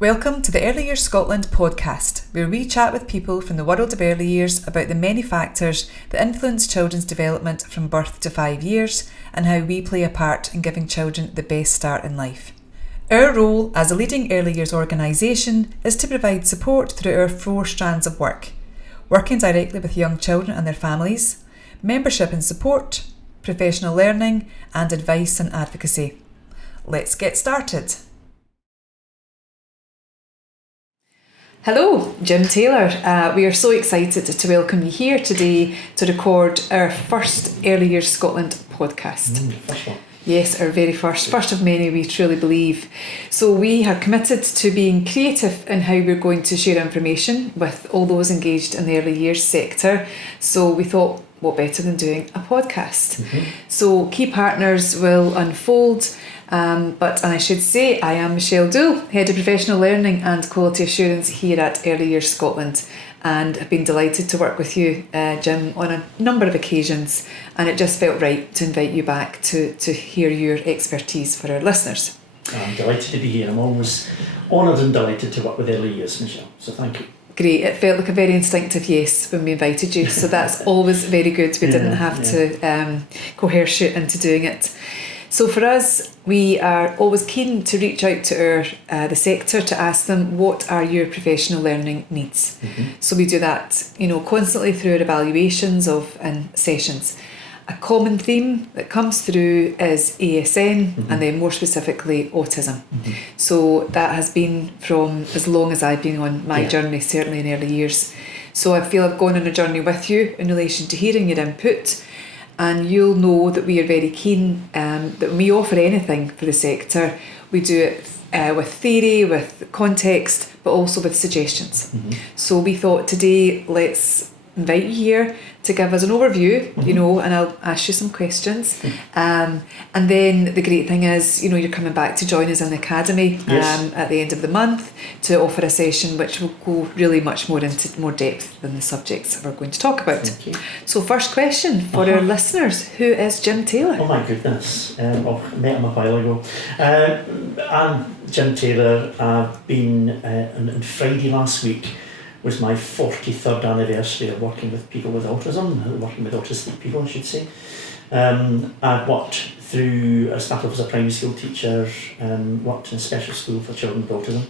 Welcome to the Early Years Scotland podcast, where we chat with people from the world of early years about the many factors that influence children's development from birth to 5 years and how we play a part in giving children the best start in life. Our role as a leading early years organisation is to provide support through our 4 strands of work: working directly with young children and their families, membership and support, professional learning, and advice and advocacy. Let's get started. Hello, Jim Taylor. We are so excited to welcome you here today to record our first Early Years Scotland podcast. First one. Yes, our very first of many, we truly believe. So we are committed to being creative in how we're going to share information with all those engaged in the early years sector. So we thought, what better than doing a podcast? So key partners will unfold. And I should say, I am Michele Doull, Head of Professional Learning and Quality Assurance here at Early Years Scotland, and have been delighted to work with you, Jim, on a number of occasions, and it just felt right to invite you back to hear your expertise for our listeners. I'm delighted to be here. I'm always honoured and delighted to work with Early Years, Michele, so thank you. Great, it felt like a very instinctive yes when we invited you, so that's always very good. We didn't have to coerce you into doing it. So for us, we are always keen to reach out to the sector to ask them, what are your professional learning needs? So we do that, constantly through our evaluations and sessions. A common theme that comes through is ASN and then more specifically autism. So that has been from as long as I've been on my journey, certainly in early years. So I feel I've gone on a journey with you in relation to hearing your input. And you'll know that we are very keen that when we offer anything for the sector, we do it with theory, with context, but also with suggestions. So we thought today, let's invite you here to give us an overview, and I'll ask you some questions. And then the great thing is, you're coming back to join us in the Academy at the end of the month to offer a session which will go really much more into more depth than the subjects that we're going to talk about. So first question for our listeners, who is Jim Taylor? Oh my goodness, I met him a while ago. I'm Jim Taylor. I've been, on Friday last week, was my 43rd anniversary of working with people with autism, working with autistic people, I should say. I've worked through, I started as a primary school teacher, worked in a special school for children with autism.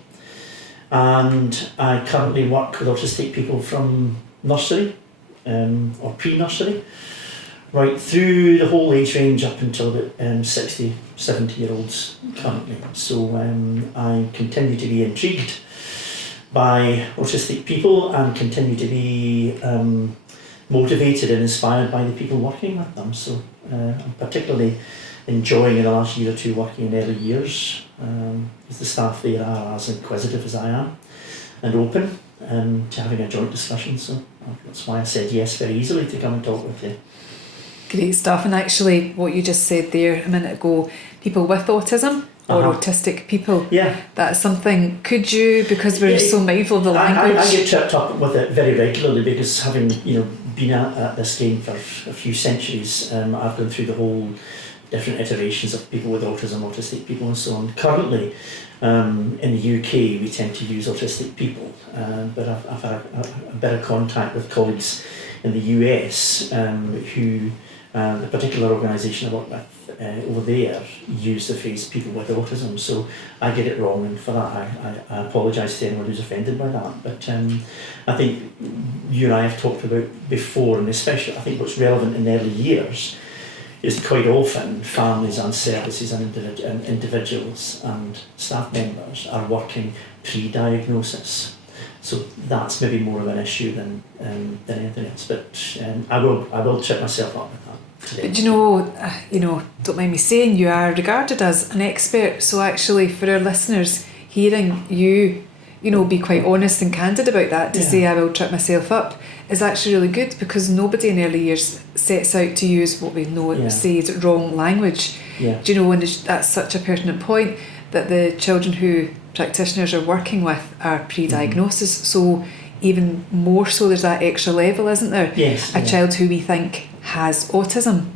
And I currently work with autistic people from nursery, or pre-nursery, right through the whole age range up until the 60, 70-year-olds currently. So I continue to be intrigued by autistic people and continue to be motivated and inspired by the people working with them. So I'm particularly enjoying in the last year or two working in early years, as the staff there are as inquisitive as I am and open to having a joint discussion. So that's why I said yes very easily to come and talk with you. Great stuff. And actually what you just said there a minute ago, people with autism or autistic people. That's something, could you, because we're so mindful of the language. I get tripped up with it very regularly because having been at this game for a few centuries, I've gone through the whole different iterations of people with autism, autistic people and so on. Currently in the UK we tend to use autistic people, but I've had a bit of contact with colleagues in the US who the particular organisation I work with over there use the phrase people with autism, so I get it wrong, and for that I apologise to anyone who's offended by that. But I think you and I have talked about before, and especially I think what's relevant in early years is quite often families and services and individuals and staff members are working pre-diagnosis. So that's maybe more of an issue than anything else. But I will trip myself up with that today. But don't mind me saying, you are regarded as an expert. So actually, for our listeners, hearing you, be quite honest and candid about that, to say I will trip myself up, is actually really good, because nobody in early years sets out to use what we know say is wrong language. And that's such a pertinent point, that the children who practitioners are working with are pre-diagnosis, so even more so there's that extra level, isn't there? A child who we think has autism.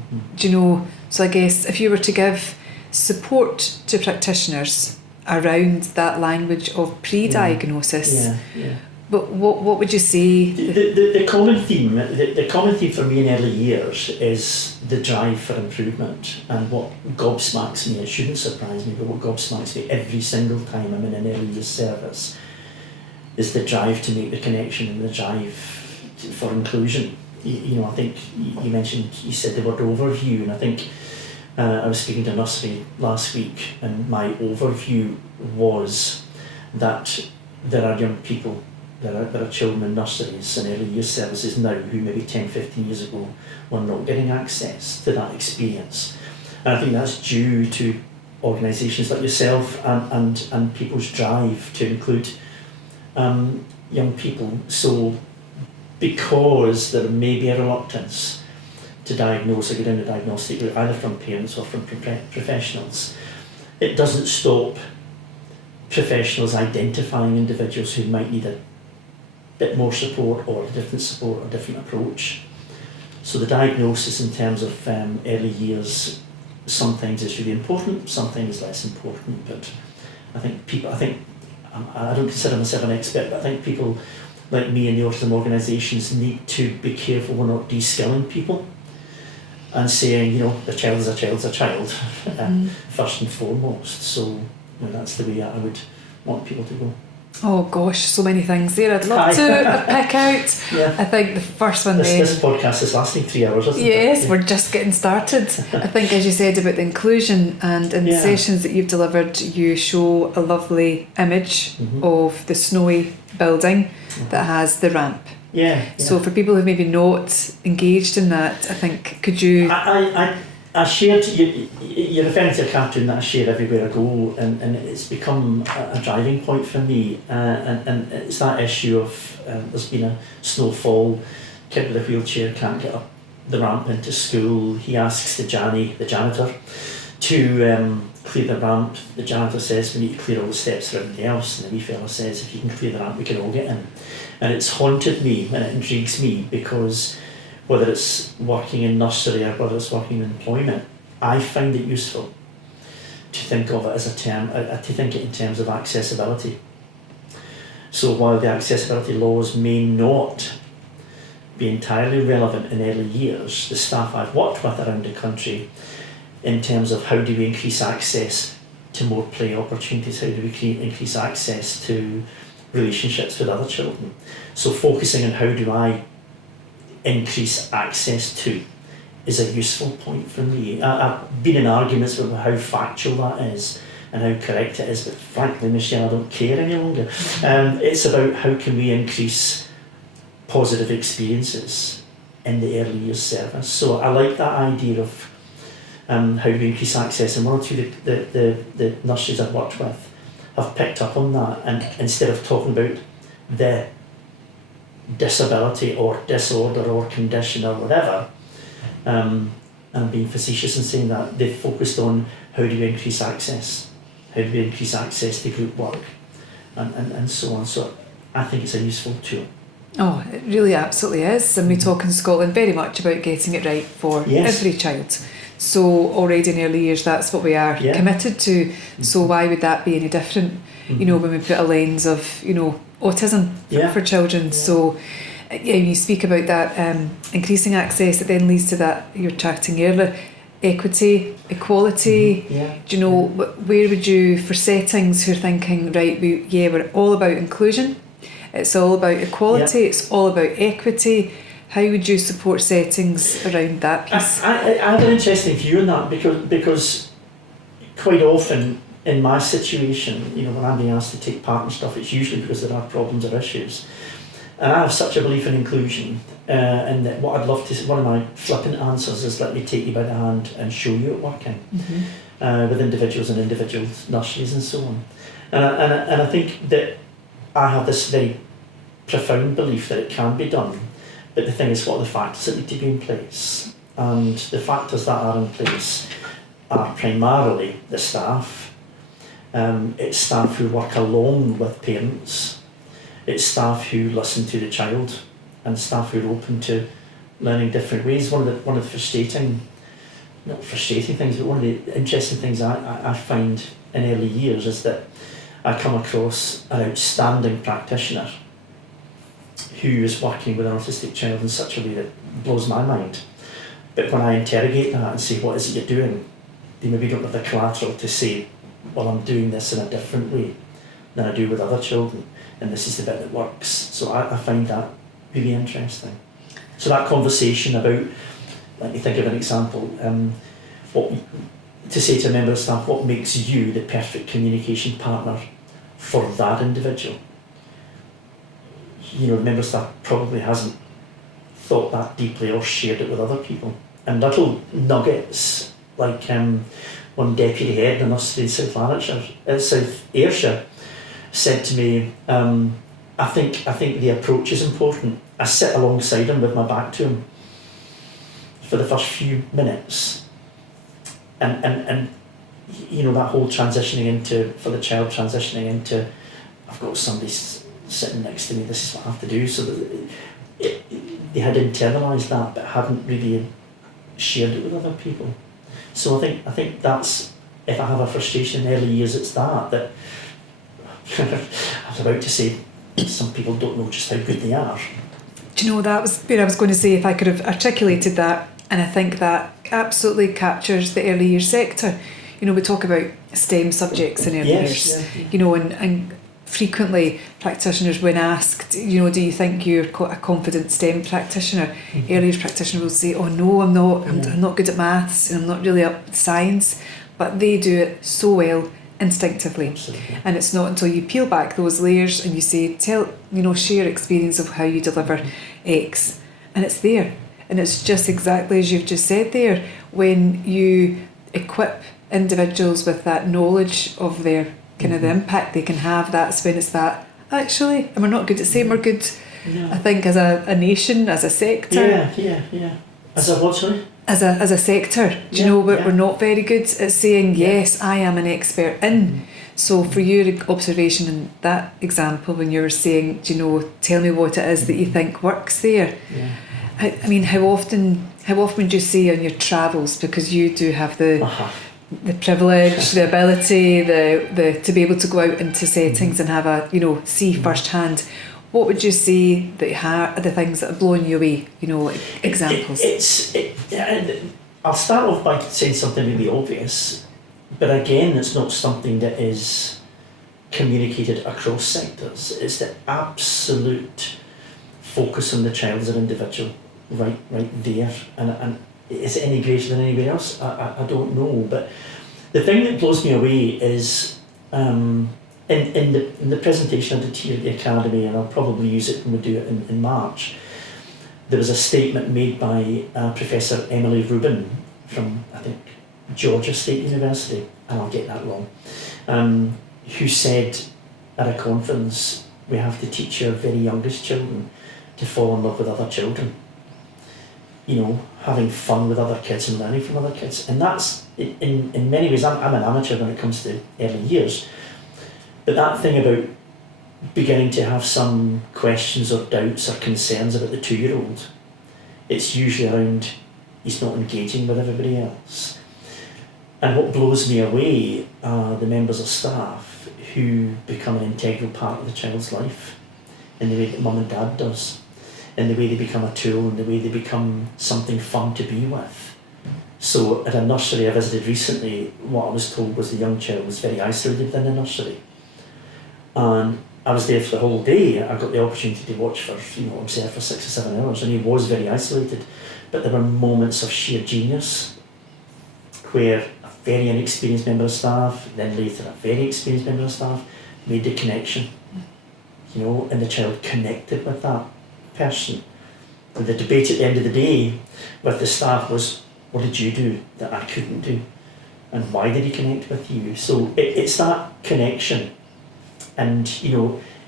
So I guess if you were to give support to practitioners around that language of pre-diagnosis. Yeah. But what would you say? The common theme, the common theme for me in early years is the drive for improvement. And what gobsmacks me, it shouldn't surprise me, but what gobsmacks me every single time I'm in an early years service is the drive to make the connection and the drive for inclusion. You know, I think you mentioned, you said the word overview, and I think I was speaking to nursery last week, and my overview was that there are young people, there are children in nurseries and early years services now who maybe 10, 15 years ago were not getting access to that experience. And I think that's due to organisations like yourself and people's drive to include young people. So because there may be a reluctance to diagnose or get in the diagnostic route, either from parents or from professionals, it doesn't stop professionals identifying individuals who might need a bit more support or a different support or a different approach. So the diagnosis in terms of early years sometimes is really important, sometimes less important, but I don't consider myself an expert, but I think people like me in the autism organisations need to be careful we're not de-skilling people and saying, you know, a child is a child's a child, first and foremost. So you know, that's the way I would want people to go. Oh gosh, so many things there I'd love to pick out. Yeah. I think the first one this podcast is lasting 3 hours, isn't it? Yes, we're just getting started. I think, as you said about the inclusion, and in the sessions that you've delivered, you show a lovely image of the snowy building that has the ramp. Yeah. So for people who maybe not engaged in that, I think, could you... I shared, you're referring to a cartoon that I share everywhere I go, and it's become a driving point for me, and it's that issue of there's been a snowfall, kid with a wheelchair can't get up the ramp into school. He asks the janitor, to clear the ramp. The janitor says we need to clear all the steps for everybody else, and the wee fella says if you can clear the ramp we can all get in. And it's haunted me and it intrigues me because whether it's working in nursery or whether it's working in employment, I find it useful to think of it as a term, to think it in terms of accessibility. So while the accessibility laws may not be entirely relevant in early years, the staff I've worked with around the country in terms of how do we increase access to more play opportunities, how do we increase access to relationships with other children. So focusing on how do I increase access to is a useful point for me. I've been in arguments with how factual that is and how correct it is, but frankly, Michele, I don't care any longer. It's about how can we increase positive experiences in the early years service. So I like that idea of how do we increase access, and one or two of the nurseries I've worked with have picked up on that, and instead of talking about the disability or disorder or condition or whatever, and being facetious in saying that, they've focused on how do we increase access, how do we increase access to group work, and so on. So I think it's a useful tool. Oh, it really absolutely is. And we talk in Scotland very much about getting it right for every child. So already in early years, that's what we are committed to. So why would that be any different, you know, when we put a lens of, you know, autism for children? So you speak about that increasing access, it then leads to that you're chatting earlier, equity, equality. Do you know, where would you, for settings who are thinking, right, we're all about inclusion, it's all about equality, it's all about equity, how would you support settings around that piece? I have an interesting view on that because quite often in my situation, you know, when I'm being asked to take part in stuff, it's usually because there are problems or issues. And I have such a belief in inclusion, and that what I'd love to, one of my flippant answers is let me take you by the hand and show you it working with individuals and individual nurseries and so on. And I think that I have this very profound belief that it can be done, but the thing is, what are the factors that need to be in place? And the factors that are in place are primarily the staff. It's staff who work along with parents. It's staff who listen to the child, and staff who are open to learning different ways. One of the frustrating not frustrating things, but one of the interesting things I find in early years is that I come across an outstanding practitioner who is working with an autistic child in such a way that blows my mind. But when I interrogate that and say, what is it you're doing? They maybe don't have the collateral to say, well, I'm doing this in a different way than I do with other children, and this is the bit that works. So I find that really interesting. So that conversation about, let me think of an example, to say to a member of staff, what makes you the perfect communication partner for that individual? You know, the member of staff probably hasn't thought that deeply or shared it with other people. And little nuggets, like one deputy head in a nursery in South Ayrshire said to me, I think the approach is important. I sit alongside him with my back to him for the first few minutes, and you know, that whole transitioning into, for the child transitioning into, I've got somebody sitting next to me, this is what I have to do. So that they had internalised that, but hadn't really shared it with other people. So I think that's, if I have a frustration in early years, it's that I was about to say, some people don't know just how good they are. Do you know, that was where I was going to say, if I could have articulated that, and I think that absolutely captures the early years sector. You know, we talk about STEM subjects in early years, you know, and frequently practitioners, when asked, you know, do you think you're a confident STEM practitioner, early years practitioner will say, oh no, I'm not, I'm not good at maths, and I'm not really up with science, but they do it so well instinctively. Absolutely. And it's not until you peel back those layers and you say, share experience of how you deliver X, and it's there. And it's just exactly as you've just said there, when you equip individuals with that knowledge of their kind of the impact they can have, that's when it's that, actually, and we're not good at saying we're good, I think, as a nation, as a sector. Yeah. As a what, sorry? As a sector, do you know, we're not very good at saying, yes, I am an expert in. So for your observation in that example, when you were saying, do you know, tell me what it is that you think works there. I mean, how often do you see on your travels, because you do have the privilege, the ability, the to be able to go out into settings and have a, you know, see firsthand, what would you say that are the things that are blowing you away, you know, examples? I'll start off by saying something really obvious, but again, it's not something that is communicated across sectors. It's the absolute focus on the child as an individual, right there. And is it any greater than anywhere else? I don't know. But the thing that blows me away is in the presentation I did here at the Academy, and I'll probably use it when we do it in March, there was a statement made by Professor Emily Rubin from, I think, Georgia State University, and I'll get that wrong, who said at a conference, we have to teach our very youngest children to fall in love with other children. You know, having fun with other kids and learning from other kids. And that's, in many ways, I'm an amateur when it comes to early years, but that thing about beginning to have some questions or doubts or concerns about the 2-year-old, it's usually around, he's not engaging with everybody else. And what blows me away are the members of staff who become an integral part of the child's life in the way that mum and dad does, in the way they become a tool, in the way they become something fun to be with. So at a nursery I visited recently, what I was told was the young child was very isolated within the nursery. And I was there for the whole day. I got the opportunity to watch for, observe for 6 or 7 hours, and he was very isolated. But there were moments of sheer genius where a very inexperienced member of staff, then later a very experienced member of staff, made the connection, and the child connected with that person. And the debate at the end of the day with the staff was, what did you do that I couldn't do? And why did he connect with you? So it's that connection. And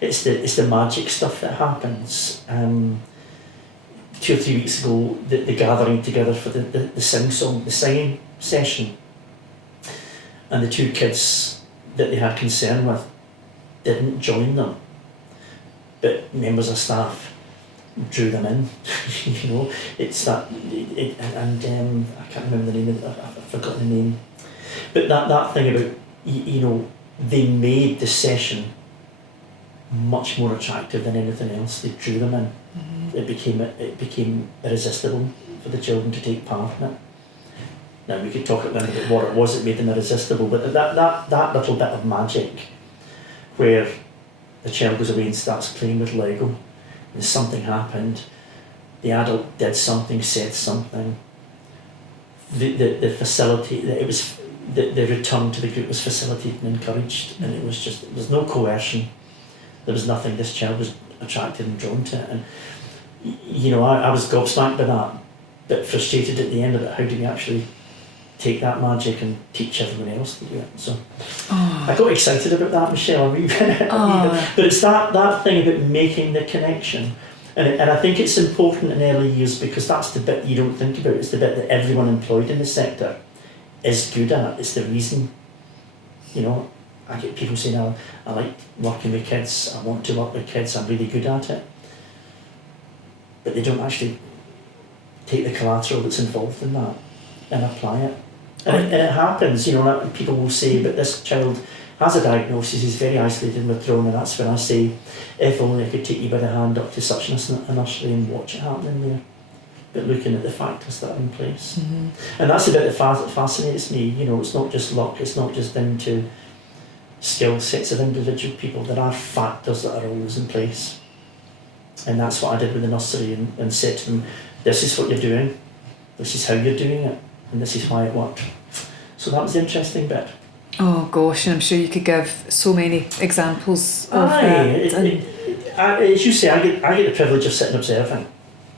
it's the magic stuff that happens. 2 or 3 weeks ago, the gathering together for the singing session, and the 2 kids that they had concern with didn't join them, but members of staff drew them in. You know, it's that, and I can't remember the name of it, I've forgotten the name. But that thing about, you know, they made the session much more attractive than anything else. They drew them in. It became irresistible for the children to take part in it. Now we could talk about what it was that made them irresistible, but that little bit of magic where the child goes away and starts playing with Lego, and something happened, the adult did something, said something, the facility, it was the return to the group was facilitated and encouraged, and it was no coercion, there was nothing, this child was attracted and drawn to it, and you know, I was gobsmacked by that, but frustrated at the end of it. How do we actually take that magic and teach everyone else to do it? So I got excited about that, Michelle, a wee bit. But it's that thing about making the connection. And I think it's important in early years because that's the bit you don't think about. It's the bit that everyone employed in the sector is good at. It's the reason, you know, I get people saying, I like working with kids, I want to work with kids, I'm really good at it. But they don't actually take the collateral that's involved in that and apply it. And it happens, you know, like people will say, but this child has a diagnosis, he's very isolated and withdrawn, and that's when I say, if only I could take you by the hand up to such a nursery and watch it happening there. But looking at the factors that are in place. And that's the bit that fascinates me, you know, it's not just luck, it's not just down to skill sets of individual people, there are factors that are always in place. And that's what I did with the nursery and said to them, this is what you're doing, this is how you're doing it, and this is why it worked. So that was the interesting bit. Oh gosh, and I'm sure you could give so many examples of that. As you say, I get the privilege of sitting observing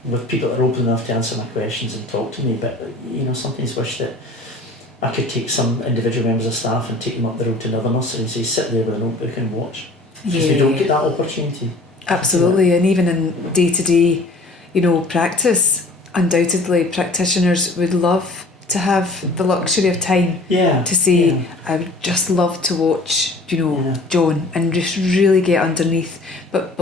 with people that are open enough to answer my questions and talk to me, but you know, sometimes wish that I could take some individual members of staff and take them up the road to another nursery and say, sit there with a notebook and watch. Because we don't get that opportunity. Absolutely, and even in day-to-day, you know, practice, undoubtedly practitioners would love to have the luxury of time to say, I would just love to watch, you know, John, and just really get underneath, but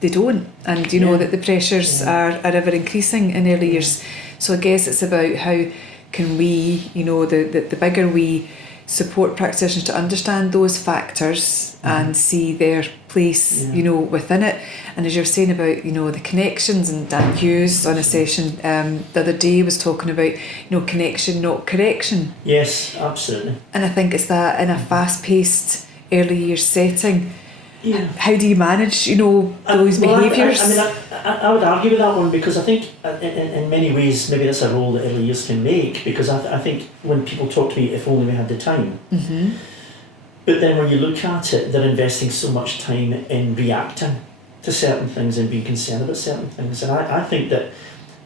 they don't, and you know that the pressures are ever increasing in early years. So I guess it's about how can we, you know, the bigger we support practitioners to understand those factors and see their place, you know, within it. And as you're saying about, you know, the connections, and Dan Hughes on a session the other day was talking about, you know, connection, not correction. Yes, absolutely. And I think it's that in a fast-paced early years setting, how do you manage, you know, those behaviours? I would argue with that one, because I think in many ways maybe that's a role that early years can make, because I think when people talk to me, if only we had the time. But then when you look at it, they're investing so much time in reacting to certain things and being concerned about certain things. And I think that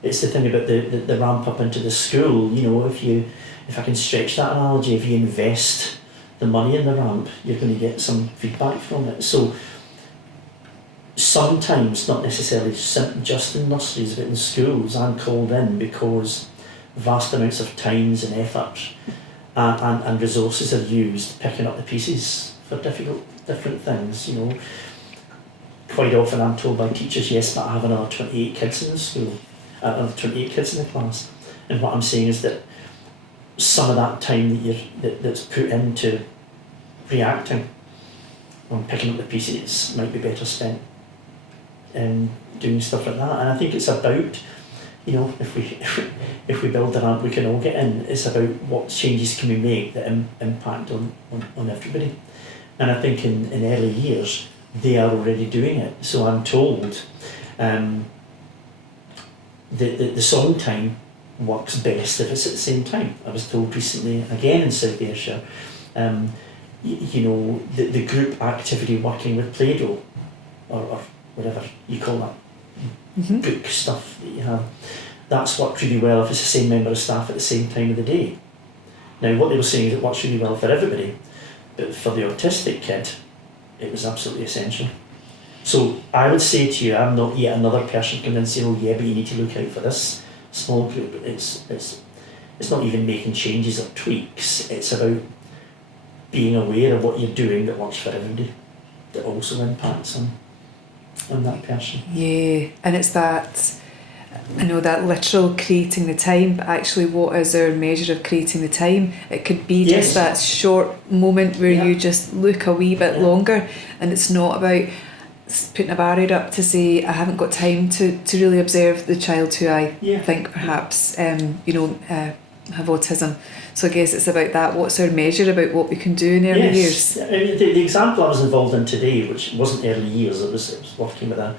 it's the thing about the ramp up into the school, you know, if I can stretch that analogy, if you invest the money in the ramp, you're going to get some feedback from it. So sometimes, not necessarily just in nurseries, but in schools, I'm called in because vast amounts of times and effort and resources are used picking up the pieces for different things, you know. Quite often I'm told by teachers, yes, but I have another 28 kids in the school, another 28 kids in the class. And what I'm saying is that some of that time that's put into reacting on picking up the pieces might be better spent in doing stuff like that. And I think it's about, you know, if we build a ramp we can all get in, it's about what changes can we make that impact on everybody. And I think in early years they are already doing it. So I'm told the song time works best if it's at the same time. I was told recently, again in South Ayrshire, you know, the group activity working with Play-Doh, or whatever you call that, book stuff that you have, that's worked really well if it's the same member of staff at the same time of the day. Now what they were saying is it works really well for everybody, but for the autistic kid, it was absolutely essential. So I would say to you, I'm not yet another person convincing, oh yeah, but you need to look out for this small group. It's not even making changes or tweaks, it's about being aware of what you're doing that works for everybody, that also impacts on on that person. Yeah, and it's that, I know that literal creating the time, but actually what is our measure of creating the time? It could be just that short moment where you just look a wee bit longer, and it's not about putting a barrier up to say I haven't got time to really observe the child who I think perhaps have autism. So I guess it's about that. What's our measure about what we can do in early years? I mean, the example I was involved in today, which wasn't early years, it was working with an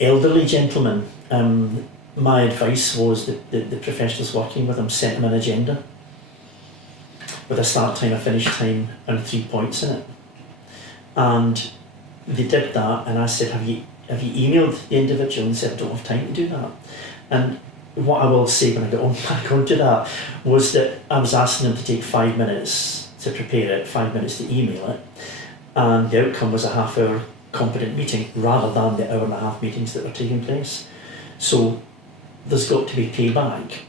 elderly gentleman. My advice was that the professionals working with him set him an agenda with a start time, a finish time, and 3 points in it. And they did that, and I said, have you emailed the individual? And he said, I don't have time to do that. And what I will say when I get back onto that was that I was asking them to take 5 minutes to prepare it, 5 minutes to email it, and the outcome was a half-hour competent meeting rather than the hour-and-a-half meetings that were taking place. So there's got to be payback.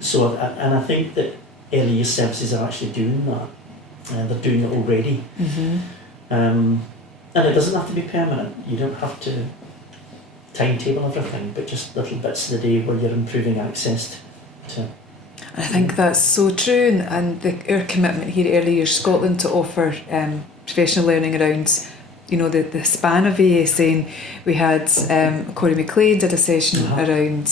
So, and I think that early years services are actually doing that, and they're doing it already. And it doesn't have to be permanent. You don't have to timetable everything, but just little bits of the day where you're improving access to. I think that's so true, and our commitment here at Early Years Scotland to offer professional learning around, the span of EYS. We had Corey McLean did a session around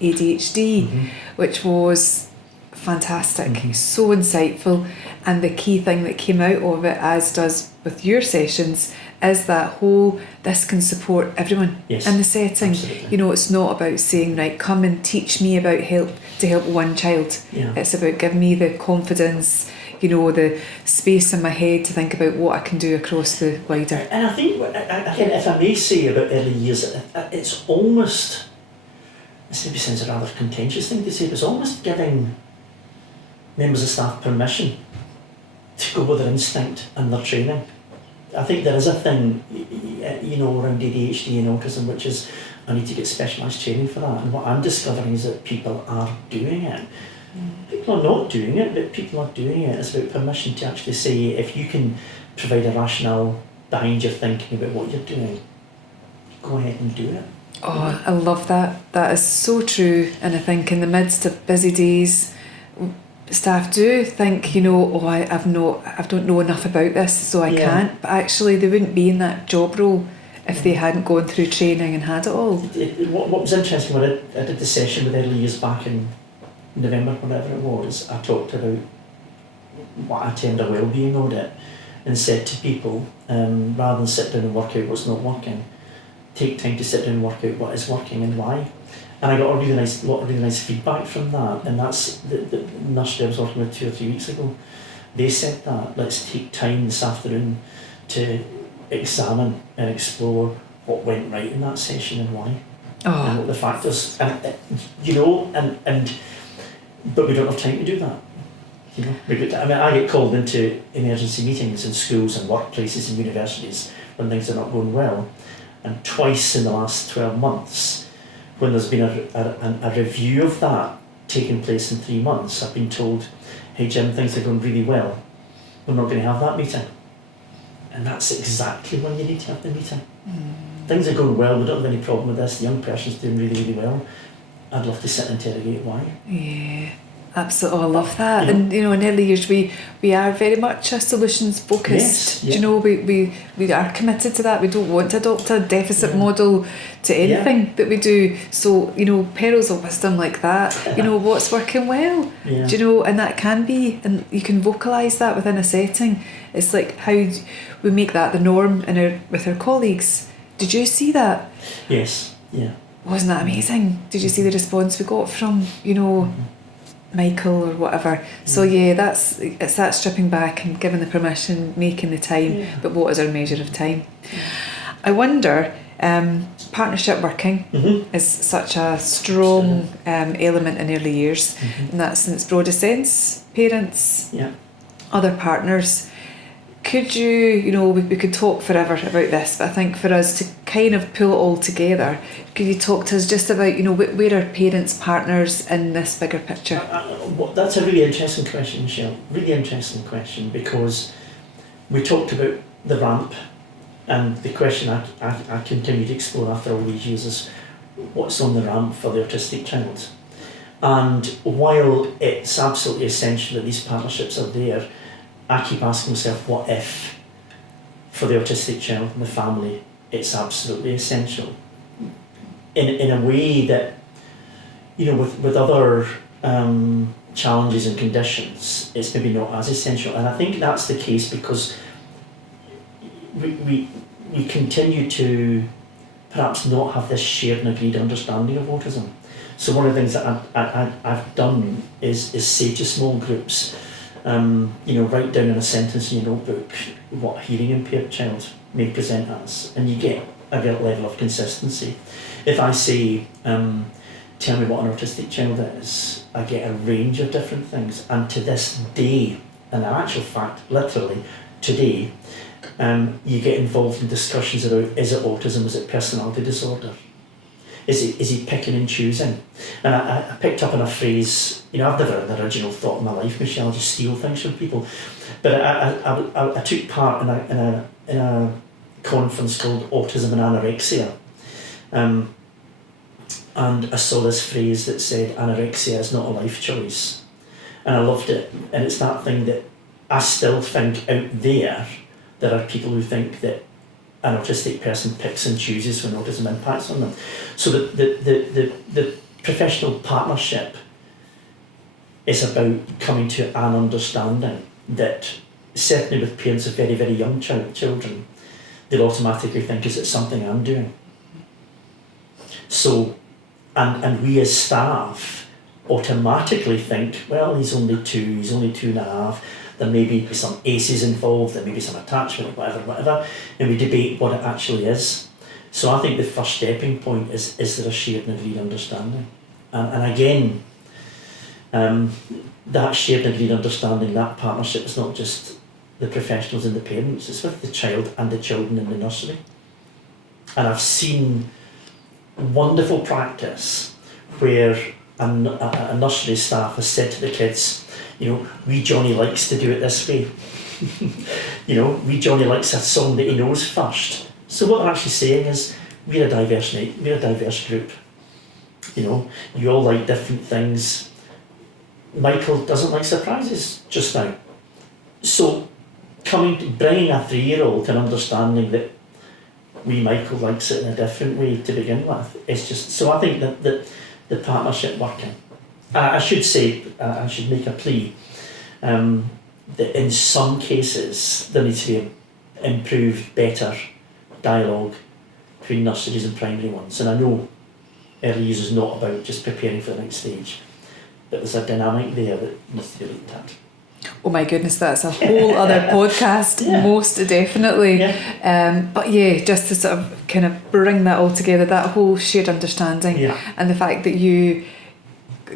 ADHD, which was fantastic, so insightful, and the key thing that came out of it, as does with your sessions, is that whole, this can support everyone in the setting. Absolutely. It's not about saying, right, come and teach me about help one child. It's about giving me the confidence, the space in my head to think about what I can do across the wider. And I think, again, if I may say about early years, it's almost, this maybe sounds a rather contentious thing to say, but it's almost giving members of staff permission to go with their instinct and their training. I think there is a thing, around ADHD and autism, which is I need to get specialised training for that. And what I'm discovering is that people are doing it. People are not doing it, but people are doing it. It's about permission to actually say, if you can provide a rationale behind your thinking about what you're doing, go ahead and do it. Oh, I love that. That is so true. And I think in the midst of busy days, staff do think, I don't know enough about this, so I can't. But actually, they wouldn't be in that job role if they hadn't gone through training and had it all. What was interesting when I did the session with early years back in November, whatever it was, I talked about what I termed a wellbeing audit, and said to people, rather than sit down and work out what's not working, take time to sit down and work out what is working and why. And I got a lot of really nice feedback from that, and that's the nursery I was working with 2 or 3 weeks ago. They said that, let's take time this afternoon to examine and explore what went right in that session and why, and what the factors, but we don't have time to do that. I get called into emergency meetings in schools and workplaces and universities when things are not going well, and twice in the last 12 months, when there's been a review of that taking place in 3 months, I've been told, hey Jim, things are going really well, we're not going to have that meeting. And that's exactly when you need to have the meeting. Things are going well, we don't have any problem with this, the young person's doing really, really well. I'd love to sit and interrogate why. Yeah, absolutely. I love that. And in early years we are very much a solutions focused. We are committed to that. We don't want to adopt a deficit model to anything that we do. So pearls of wisdom like that. What's working well. And that can be, and you can vocalise that within a setting. It's like how we make that the norm with our colleagues. Did you see that? Yes. Yeah. Wasn't that amazing? Did you see the response we got from, Michael or whatever? So it's that stripping back and giving the permission, making the time, but what is our measure of time? I wonder, partnership working is such a strong element in early years, and that's in its broadest sense, parents, other partners. Could you, we could talk forever about this, but I think for us to kind of pull it all together, could you talk to us just about, where are parents, partners in this bigger picture? That's a really interesting question, Michele. Really interesting question, because we talked about the ramp and the question I continue to explore after all these years is what's on the ramp for the autistic child. And while it's absolutely essential that these partnerships are there, I keep asking myself, what if for the autistic child and the family it's absolutely essential? In a way that, you know, with other challenges and conditions, it's maybe not as essential. And I think that's the case because we continue to perhaps not have this shared and agreed understanding of autism. So one of the things that I've done is say to small groups, you know, write down in a sentence in your notebook what a hearing impaired child may present as, and you get a real level of consistency. If I say, tell me what an autistic child is, I get a range of different things, and to this day, and in actual fact, literally today, you get involved in discussions about, is it autism, is it personality disorder? Is he picking and choosing? And I picked up on a phrase, you know, I've never had an original thought in my life, Michele, I just steal things from people. But I took part in a conference called Autism and Anorexia. And I saw this phrase that said, anorexia is not a life choice. And I loved it. And it's that thing that I still think out there are people who think that an autistic person picks and chooses when autism impacts on them. So the professional partnership is about coming to an understanding that certainly with parents of very, very young children, they'll automatically think, is it something I'm doing? So, and we as staff automatically think, well, he's only 2.5, there may be some ACEs involved, there may be some attachment, whatever, and we debate what it actually is. So I think the first stepping point is there a shared and agreed understanding? And again, that shared and agreed understanding, that partnership is not just the professionals and the parents, it's with the child and the children in the nursery. And I've seen wonderful practice where a nursery staff has said to the kids, you know, wee Johnny likes to do it this way. You know, wee Johnny likes a song that he knows first. So what they're actually saying is, we're a diverse group. You know, you all like different things. Michael doesn't like surprises just now. So bringing a 3-year-old to an understanding that wee Michael likes it in a different way to begin with, it's just, so I think that the partnership working. I should say, I should make a plea, that in some cases there needs to be improved, better dialogue between nurseries and primary ones. And I know early years is not about just preparing for the next stage, but there's a dynamic there that needs to be looked at. Oh my goodness, that's a whole other podcast, most definitely. But yeah, just to sort of kind of bring that all together, that whole shared understanding, and the fact that you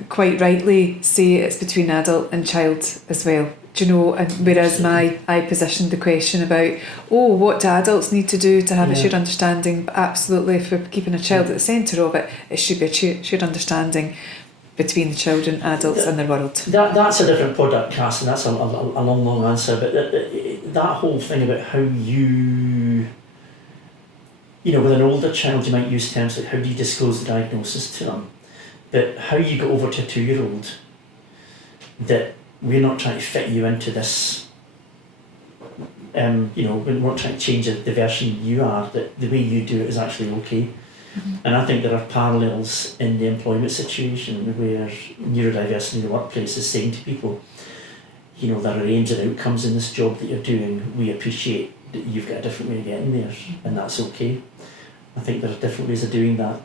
quite rightly say it's between adult and child as well. Do you know, and whereas I positioned the question about, what do adults need to do to have a shared understanding? But absolutely, if we're keeping a child at the centre of it, it should be a shared understanding between the children, adults and the world. That's a different podcast, and that's a long answer, but that whole thing about how you know, with an older child you might use terms like how do you disclose the diagnosis to them, but how you go over to a 2-year-old, that we're not trying to fit you into this, you know, we're not trying to change the version you are, that the way you do it is actually okay. And I think there are parallels in the employment situation where neurodiversity in the workplace is saying to people, you know, there are aims and outcomes in this job that you're doing. We appreciate that you've got a different way of getting there, and that's okay. I think there are different ways of doing that.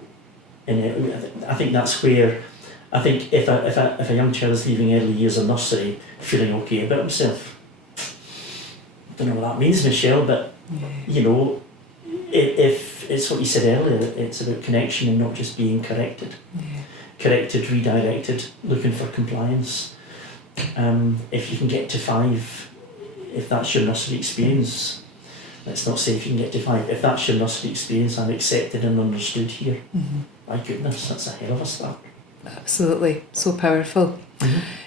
And I think that's where, I think if a young child is leaving early years of nursery feeling okay about himself, I don't know what that means, Michele, but you know, if it's what you said earlier, it's about connection and not just being corrected. Corrected, redirected, looking for compliance. If you can get to 5, if that's your nursery experience, let's not say if you can get to 5, if that's your nursery experience, I'm accepted and understood here. My goodness, that's a hell of a start. Absolutely, so powerful.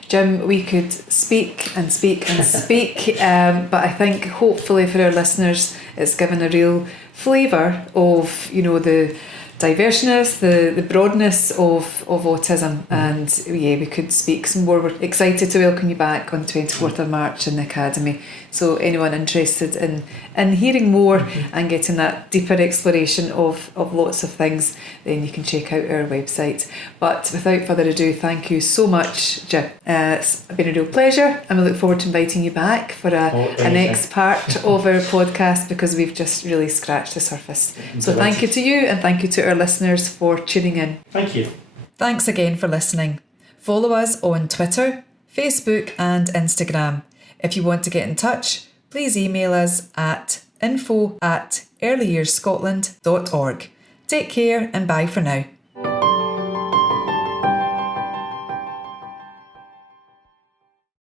Jim, we could speak and speak and speak, but I think hopefully for our listeners it's given a real flavour of, you know, the diverseness, the broadness of autism, and yeah, we could speak some more. We're excited to welcome you back on 24th of March in the Academy. So anyone interested in hearing more and getting that deeper exploration of lots of things, then you can check out our website. But without further ado, thank you so much, Jim. It's been a real pleasure, and we look forward to inviting you back for a next part of our podcast, because we've just really scratched the surface. So thank you to you, and thank you to our listeners for tuning in. Thank you. Thanks again for listening. Follow us on Twitter, Facebook and Instagram. If you want to get in touch, please email us at info@earlyyearsscotland.org. Take care and bye for now.